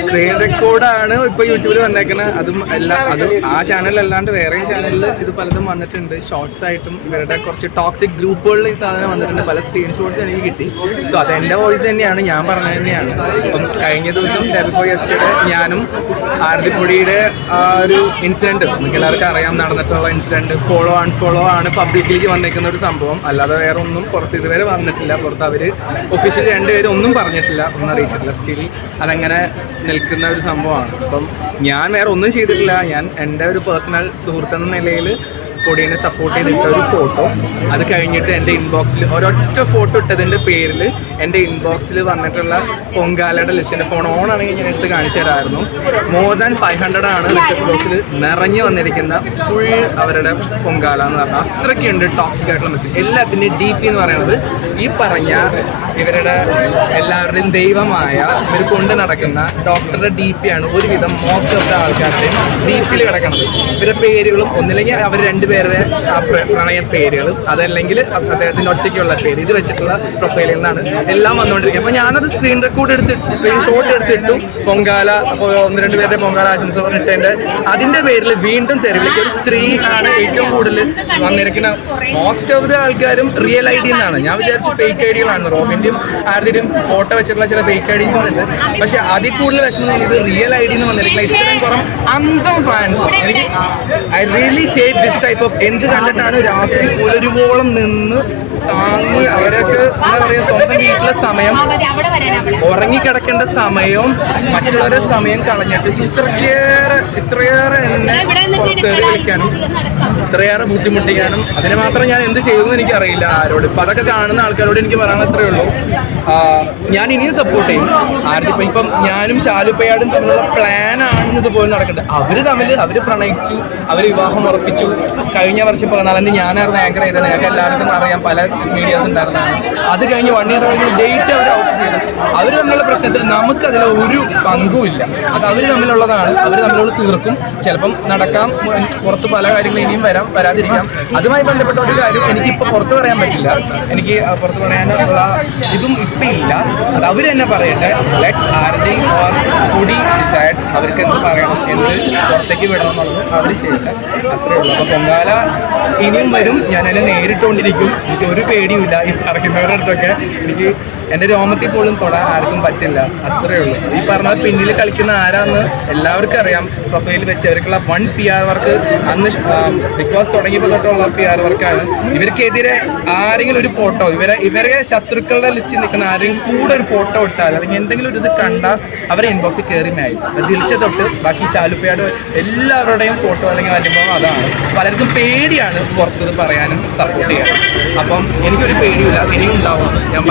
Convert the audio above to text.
Screen റെക്കോർഡാണ് ഇപ്പൊ യൂട്യൂബിൽ വന്നേക്കുന്നത് അതും എല്ലാ അതും ആ ചാനൽ അല്ലാണ്ട് വേറെ ചാനലിൽ ഇത് പലതും വന്നിട്ടുണ്ട്. ഷോർട്സ് ആയിട്ടും ഇവരുടെ കുറച്ച് ടോക്സിക് ഗ്രൂപ്പുകളിൽ ഈ സാധനം വന്നിട്ടുണ്ട്. പല സ്ക്രീൻഷോട്ട്സ് എനിക്ക് കിട്ടി. സോ അത് എന്റെ വോയിസ് തന്നെയാണ്. ഞാൻ പറഞ്ഞത് തന്നെയാണ്. അപ്പം കഴിഞ്ഞ ദിവസം ബിഫോർ യെസ്റ്റർഡേ ഞാനും ആരതിപ്പൊടിയുടെ ആ ഒരു ഇൻസിഡന്റ് നമുക്ക് എല്ലാവർക്കും അറിയാം നടന്നിട്ടുള്ള ഇൻസിഡന്റ് ഫോളോ അൺഫോളോ ആണ് പബ്ലിക്കിലേക്ക് വന്നേക്കുന്ന ഒരു സംഭവം. അല്ലാതെ വേറെ ഒന്നും പുറത്ത് ഇതുവരെ വന്നിട്ടില്ല. പുറത്ത് അവർ ഒഫീഷ്യലി രണ്ടുപേരും ഒന്നും പറഞ്ഞിട്ടില്ല. ഒന്നും അറിയിച്ചിട്ടില്ല. സ്റ്റിൽ അതങ്ങനെ നിൽക്കുന്ന ഒരു സംഭവമാണ്. അപ്പം ഞാൻ വേറെ ഒന്നും ചെയ്തിട്ടില്ല. ഞാൻ എന്റെ ഒരു പേഴ്സണൽ സുഹൃത്തെന്ന നിലയിൽ പൊടീനെ സപ്പോർട്ട് ചെയ്തിട്ട ഒരു ഫോട്ടോ അത് കഴിഞ്ഞിട്ട് എന്റെ ഇൻബോക്സിൽ ഒരൊറ്റ ഫോട്ടോ ഇട്ടതിന്റെ പേരിൽ എന്റെ ഇൻബോക്സിൽ വന്നിട്ടുള്ള പൊങ്കാലയുടെ ലിസ്റ്റ് എന്റെ ഫോൺ ഓൺ ആണെങ്കിൽ ഞാൻ എടുത്ത് കാണിച്ചു തരാമായിരുന്നു. മോർ ദാൻ ഫൈവ് ഹൺഡ്രഡ് ആണ് റിക്വസ്റ്റ് ബോക്സിൽ നിറഞ്ഞു വന്നിരിക്കുന്ന ഫുൾ അവരുടെ പൊങ്കാല എന്ന് പറഞ്ഞാൽ. അത്രയ്ക്കുണ്ട് ടോക്സിക് ആയിട്ടുള്ള മെസ്സേജ് എല്ലാത്തിന്റെയും ഡി പി എന്ന് പറയുന്നത് ഈ പറഞ്ഞ ഇവരുടെ എല്ലാവരുടെയും ദൈവമായ ഇവർ കൊണ്ട് നടക്കുന്ന ഡോക്ടറുടെ ഡി പി ആണ് ഒരുവിധം മോസ്റ്റ് ഓഫ് ദ ആൾക്കാരുടെയും ഡി പിയിൽ കിടക്കുന്നത് ഇവരുടെ പേരുകളും ഒന്നില്ലെങ്കിൽ അവർ രണ്ടുപേരുടെ ആ പ്ര- പ്രണയ പേരുകളും അതല്ലെങ്കിൽ അദ്ദേഹത്തിന്റെ ഒറ്റയ്ക്കുള്ള പേര് ഇത് വെച്ചിട്ടുള്ള പ്രൊഫൈലിൽ നിന്നാണ് എല്ലാം വന്നുകൊണ്ടിരിക്കുക അപ്പോൾ ഞാനത് സ്ക്രീൻ റെക്കോർഡ് എടുത്തിട്ട് സ്ക്രീൻ ഷോട്ട് എടുത്തിട്ടു പൊങ്കാല ഒന്ന് രണ്ട് പേരുടെ പൊങ്കാല ആശംസ പറഞ്ഞിട്ടുണ്ട് അതിന്റെ പേരിൽ വീണ്ടും തെരുവിലേക്ക് ഒരു സ്ത്രീ ആണ് ഏറ്റവും കൂടുതൽ വന്നിരിക്കുന്ന. മോസ്റ്റ് ഓഫ് ദ ആൾക്കാരും റിയൽ ഐ ഡി എന്നാണ് ഞാൻ വിചാരിച്ചു ഫേക്ക് ഐ ഡികളാണ് റോബിന്റെയും ആരുടെയും ഫോട്ടോ വെച്ചിട്ടുള്ള ചില ഫേക്ക് ഐ ഡീസ് ഉണ്ട്. പക്ഷെ അതിൽ കൂടുതൽ വിഷമം ഇത് റിയൽ ഐ ഡി എന്ന് വന്നിരിക്കുന്ന ഇത്രയും കുറം അന്തം ഫാൻസ് എനിക്ക് I really hate this type of എന്ത് കണ്ടിട്ടാണ് രാത്രി പുലരുവോളം നിന്ന് താങ്ങി അവരൊക്കെ എന്താ പറയാ സ്വന്തം വീട്ടിലെ സമയം ഉറങ്ങിക്കിടക്കേണ്ട സമയവും മറ്റുള്ളവരെ സമയം കളഞ്ഞിട്ട് ഇത്രയേറെ ഇത്രയേറെ എന്നെ തെറി വിളിക്കാനും ഇത്രയേറെ ബുദ്ധിമുട്ടിക്കാനും അതിന് മാത്രം ഞാൻ എന്ത് ചെയ്തു എനിക്ക് അറിയില്ല ആരോട്. ഇപ്പൊ അതൊക്കെ കാണുന്ന ആൾക്കാരോട് എനിക്ക് പറയാൻ അത്രേ ഉള്ളൂ. ഞാൻ ഇനിയും സപ്പോർട്ട് ചെയ്യും. ആരുടെ ഇപ്പം ഞാനും ഷാലുപ്പയാടും തമ്മിലുള്ള പ്ലാൻ ആണെന്ന് ഇതുപോലെ നടക്കുന്നുണ്ട് അവർ തമ്മിൽ അവർ പ്രണയിച്ചു അവർ വിവാഹം ഉറപ്പിച്ചു. കഴിഞ്ഞ വർഷം പതിനാലാം തീയതി ഞാനായിരുന്നു ആങ്കർ ചെയ്തത്. നിങ്ങൾക്ക് എല്ലാവർക്കും അറിയാം പല മീഡിയാസ് ഉണ്ടായിരുന്നതാണ്. അത് കഴിഞ്ഞ് വൺ ഇയർ കഴിഞ്ഞ് ഡേറ്റ് അവർ ഔട്ട് ചെയ്തു. അവർ തമ്മിലുള്ള പ്രശ്നത്തിൽ നമുക്ക് അതിൽ ഒരു പങ്കുമില്ല അത് അവർ തമ്മിലുള്ളതാണ്. അവർ തമ്മിലുള്ള തീർക്കും. ചിലപ്പം നടക്കാം. പുറത്ത് പല കാര്യങ്ങളും ഇനിയും വരാം വരാതിരിക്കാം. അതുമായി ബന്ധപ്പെട്ട ഒരു കാര്യം എനിക്ക് ഇപ്പോൾ പുറത്ത് പറയാൻ പറ്റില്ല. എനിക്ക് പുറത്ത് പറയാനുള്ള ഇതും ഇപ്പം ഇല്ല അത് അവർ തന്നെ പറയട്ടെ. ലെറ്റ് ആരുടെയും കൂടി ഡിസൈഡ് അവർക്ക് എന്ത് പറയണം എന്ത് പുറത്തേക്ക് വിടണം എന്നുള്ളത് അവർ ചെയ്യട്ടെ. അത്രേ ഉള്ളൂ. അപ്പോൾ പൊങ്കാല ഇനിയും വരും. ഞാൻ എന്നെ നേരിട്ടുകൊണ്ടിരിക്കും എനിക്ക് ഒരു പേടിയുമില്ല ഈ പറയുന്നവരുടെ അടുത്തൊക്കെ. എനിക്ക് എന്റെ രോമത്തിൽ പോലും തൊടാൻ ആർക്കും പറ്റില്ല. അത്രേ ഉള്ളൂ. ഈ പറഞ്ഞ പിന്നിൽ കളിക്കുന്ന ആരാന്ന് എല്ലാവർക്കും അറിയാം. പ്രൊഫൈൽ വെച്ച് അവർക്കുള്ള വൺ പി ആർ വർക്ക് അന്ന് ബിഗ് ബോസ് തുടങ്ങിയപ്പോൾ തൊട്ടുള്ള പി ആർ വർക്കാണ്. ഇവർക്കെതിരെ ആരെങ്കിലും ഒരു ഫോട്ടോ ഇവരെ ഇവരെ ശത്രുക്കളുടെ ലിസ്റ്റിൽ നിൽക്കുന്ന ആരെങ്കിലും കൂടെ ഒരു ഫോട്ടോ ഇട്ടാൽ അല്ലെങ്കിൽ എന്തെങ്കിലും ഒരു ഇത് കണ്ടാൽ അവരെ ഇൻബോക്സിൽ കയറിമയായി തിരിച്ച തൊട്ട് ബാക്കി ചാലുപ്പയാട് എല്ലാവരുടെയും ഫോട്ടോ അല്ലെങ്കിൽ അനുഭവം അതാണ്. പലർക്കും പേടിയാണ് പുറത്തത് പറയാനും സപ്പോർട്ട് ചെയ്യാനും. അപ്പം എനിക്കൊരു പേടിയില്ല ഇനിയും ഉണ്ടാവും. ഞാൻ